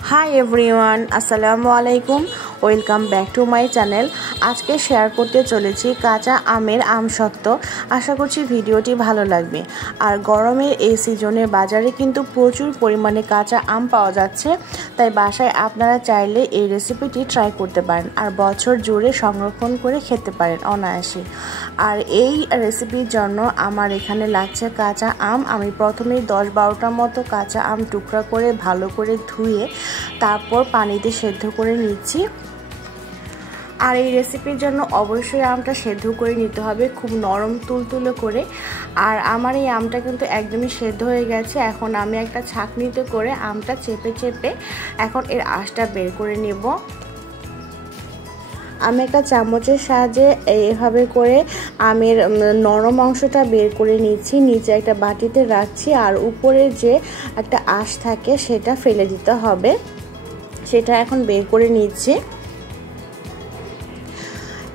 High everyone अस्सलामु आलैकुम welcome back to my channel. आज के शेयर करते चलेছি কাঁচা আমের আমসত্ত্ব। आशा করছি ভিডিওটি ভালো লাগবে। আর গরমের এই সিজনে বাজারে কিন্তু প্রচুর পরিমাণে কাঁচা আম পাওয়া যাচ্ছে, তাই বাসায় আপনারা চাইলে এই রেসিপিটি ট্রাই করতে পারেন আর বছর জুড়ে সংরক্ষণ করে খেতে পারেন অনায়াসে। আর এই রেসিপির জন্য আমার এখানে লাগছে কাঁচা আম। আমি প্রথমে 10-12টার মতো কাঁচা আম টুকরা করে ভালো করে ধুয়ে তারপর পানিতে সেদ্ধ করে নিচ্ছি। আর এই রেসিপির জন্য অবশ্যই আমটা সেদ্ধ করে নিতে হবে, খুব নরম তুলতুলে করে। আর আমার এই আমটা কিন্তু একদমই সেদ্ধ হয়ে গেছে। এখন আমি একটা ছাঁকনিতে করে আমটা চেপে চেপে এখন এর আঁশটা বের করে নেব। আমি একটা চামচের সাহায্যে এইভাবে করে আমের নরম অংশটা বের করে নিচ্ছি, নিচে একটা বাটিতে রাখছি আর উপরে যে একটা আঁশ থাকে সেটা ফেলে দিতে হবে, সেটা এখন বের করে নিচ্ছি।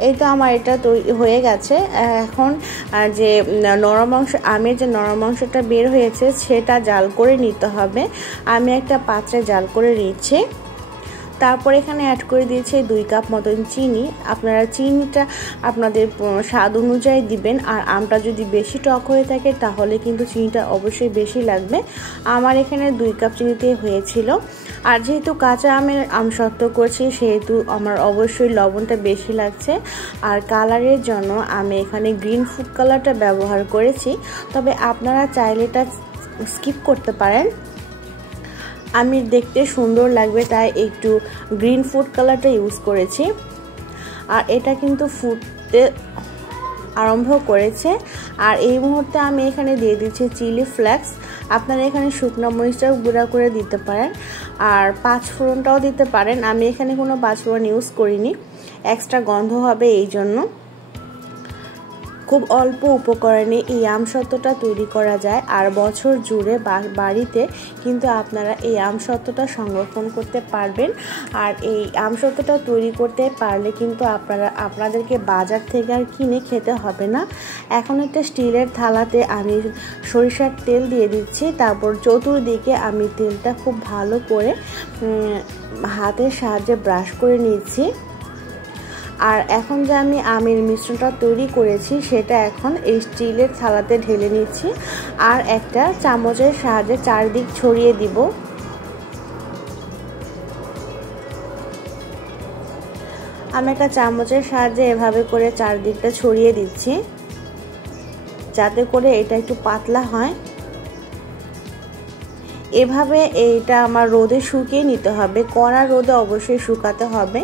এই তো আমার এটা তৈরি হয়ে গেছে। এখন যে নরম অংশ আমের যে নরম অংশটা বের হয়েছে সেটা জাল করে নিতে হবে। আমি একটা পাত্রে জাল করে নিচ্ছি। তারপর এখানে অ্যাড করে দিয়েছি 2 কাপ মতন চিনি। আপনারা চিনিটা আপনাদের স্বাদ অনুযায়ী দিবেন। আর আমটা যদি বেশি টক হয়ে থাকে তাহলে কিন্তু চিনিটা অবশ্যই বেশি লাগবে। আমার এখানে 2 কাপ চিনিতে হয়েছিল। আর যেহেতু কাঁচা আমের আমসত্ত্ব করছি সেহেতু আমার অবশ্যই লবণটা বেশি লাগছে। আর কালারের জন্য আমি এখানে গ্রিন ফুড কালারটা ব্যবহার করেছি, তবে আপনারা চাইলে এটা স্কিপ করতে পারেন। আমি দেখতে সুন্দর লাগবে তাই একটু গ্রিন ফুড কালারটা ইউজ করেছি। আর এটা কিন্তু ফুটতে আরম্ভ করেছে। আর এই মুহূর্তে আমি এখানে দিয়ে দিচ্ছি চিলি ফ্লেক্স। আপনারা এখানে শুকনো মরিচটাও গুঁড়া করে দিতে পারেন আর 5 ফোড়নটাও দিতে পারেন। আমি এখানে কোনো 5 ফোড়ন ইউজ করিনি, এক্সট্রা গন্ধ হবে এই জন্য। খুব অল্প উপকরণে এই আমসত্ত্বটা তৈরি করা যায় আর বছর জুড়ে বাড়িতে কিন্তু আপনারা এই আমসত্ত্বটা সংরক্ষণ করতে পারবেন। আর এই আমসত্ত্বটা তৈরি করতে পারলে কিন্তু আপনাদেরকে বাজার থেকে আর কিনে খেতে হবে না। এখন একটা স্টিলের থালাতে আমি সরিষার তেল দিয়ে দিচ্ছি। তারপর চতুর্দিকে আমি তেলটা খুব ভালো করে হাতের সাহায্যে ব্রাশ করে নিচ্ছি। আর এখন যে আমি আমের মিশ্রণটা তৈরি করেছি সেটা এখন এই স্টিলের থালাতে ঢেলে নিচ্ছি আর একটা চামচের সাহায্যে চারদিক ছড়িয়ে দিব। আমি একটা চামচের সাহায্যে এভাবে করে চারদিকটা ছড়িয়ে দিচ্ছি যাতে করে এটা একটু পাতলা হয়। এভাবে এইটা আমার রোদে শুকিয়ে নিতে হবে, কড়া রোদে অবশ্যই শুকাতে হবে।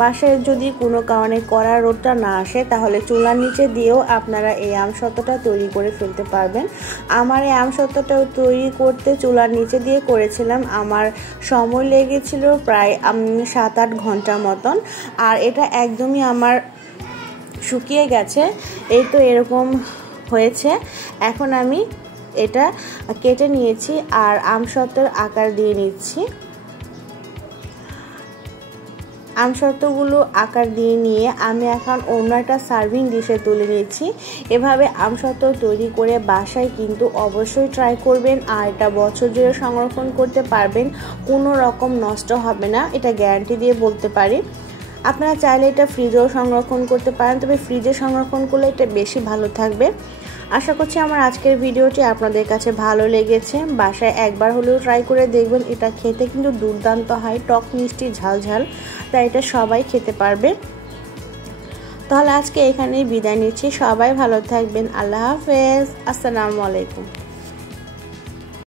বাসায় যদি কোনো কারণে কড়া রোদটা না আসে তাহলে চুলার নিচে দিয়েও আপনারা এই আমসত্ত্বটা তৈরি করে ফেলতে পারবেন। আমার এই আমসত্ত্বটা তৈরি করতে চুলার নিচে দিয়ে করেছিলাম, আমার সময় লেগেছিল প্রায় 7-8 ঘন্টা মতন। আর এটা একদমই আমার শুকিয়ে গেছে, এই তো এরকম হয়েছে। এখন আমি এটা কেটে নিয়েছি আর আমসত্ত্বের আকার দিয়ে নিচ্ছি। আমসত্ত্বগুলো আকার দিয়ে নিয়ে আমি এখন অন্য একটা সার্ভিং ডিশে তুলে নিচ্ছি। এভাবে আমসত্ত্ব তৈরি করে বাসায় কিন্তু অবশ্যই ট্রাই করবেন আর এটা বছর জুড়ে সংরক্ষণ করতে পারবেন, কোনো রকম নষ্ট হবে না, এটা গ্যারান্টি দিয়ে বলতে পারি। আপনারা চাইলে এটা ফ্রিজেও সংরক্ষণ করতে পারেন, তবে ফ্রিজে সংরক্ষণ করলে এটা বেশি ভালো থাকবে। আশা করছি আমার আজকের ভিডিওটি আপনাদের কাছে ভালো লেগেছে। বাসায় একবার হলেও ট্রাই করে দেখবেন, এটা খেতে কিন্তু দুর্দান্ত হয়, টক মিষ্টি ঝাল ঝাল, তাই এটা সবাই খেতে পারবে। তাহলে আজকে এখানেই বিদায় নিচ্ছি, সবাই ভালো থাকবেন। আল্লাহ হাফেজ, আসসালামু আলাইকুম।